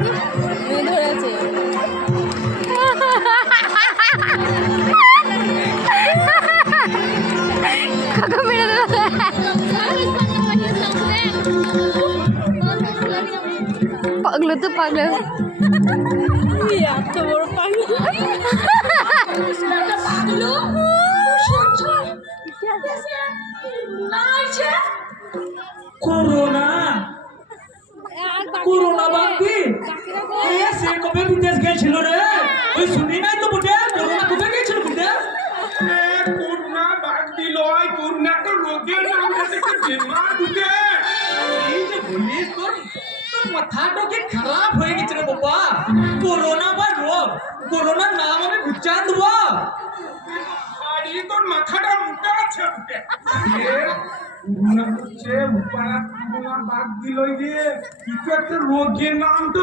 ধরে আছে কাকা মেরে দিল পাগলো তো পাগলো এত বড় পাগলো कोरोना कोरोना बाकी ये से कबे विदेश গেছিল রে ওই শুনি নাই তো বুঝে কোরোনা কবে গেছিল বুঝে कोरोना बाग दिलय कोरोना तो रोगের নাম থেকে বেমার বুঝে এই যে বলিস তোর মাথাটা কি খারাপ হয়ে গেছে রে বাবা কোরোনা বা রোগ কোরোনার নাম আমি বুঝান দেব আরে তোর মাথাটা মোটা আছে বুঝে কোরোনা হচ্ছে উপায় কোরোনা বাগ দিলয় রে কিছু একটা রোগের নাম তো